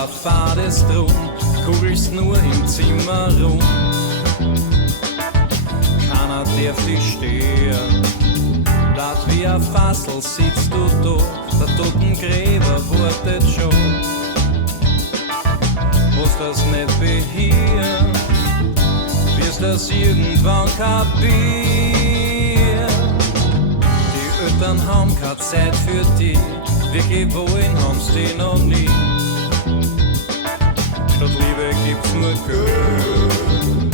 aber fahrt es drum, kugelst nur im Zimmer rum. Keiner darf dich stehen, dat wie ein Fassel sitzt du da, der Totengräber wartet schon. Was das nicht wie hier, wirst das irgendwann kapieren. Die Eltern haben keine Zeit für dich, wirklich wollen haben's die noch nie. Statt Liebe gibt's nur Geld,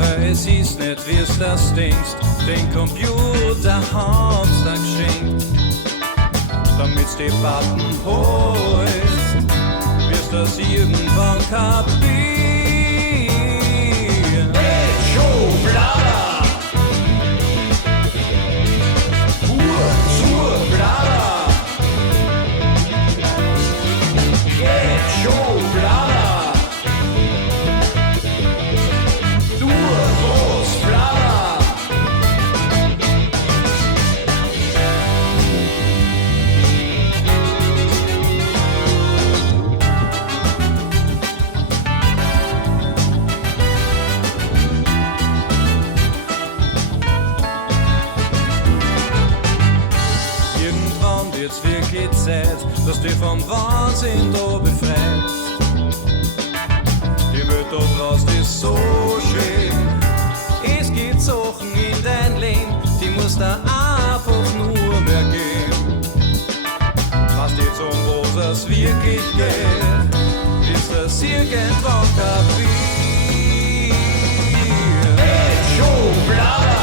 weil es ist nicht wie's das denkst. Den Computer haben's da geschenkt, damit's die Pappen holst, wirst das irgendwann kapieren. Hey, Schublada! Pur zur Blada! Hey, Schublada! Du Großblada! Irgendwann wird's wirklich Zeit, dass dich vom Wahnsinn da befreist. Die Welt da draußen ist so schön, es gibt Sachen in dein Leben, die musst du einfach nur mehr geben. Was jetzt um was es wirklich geht, ist das irgendwann kapiert. Hey, Schublada!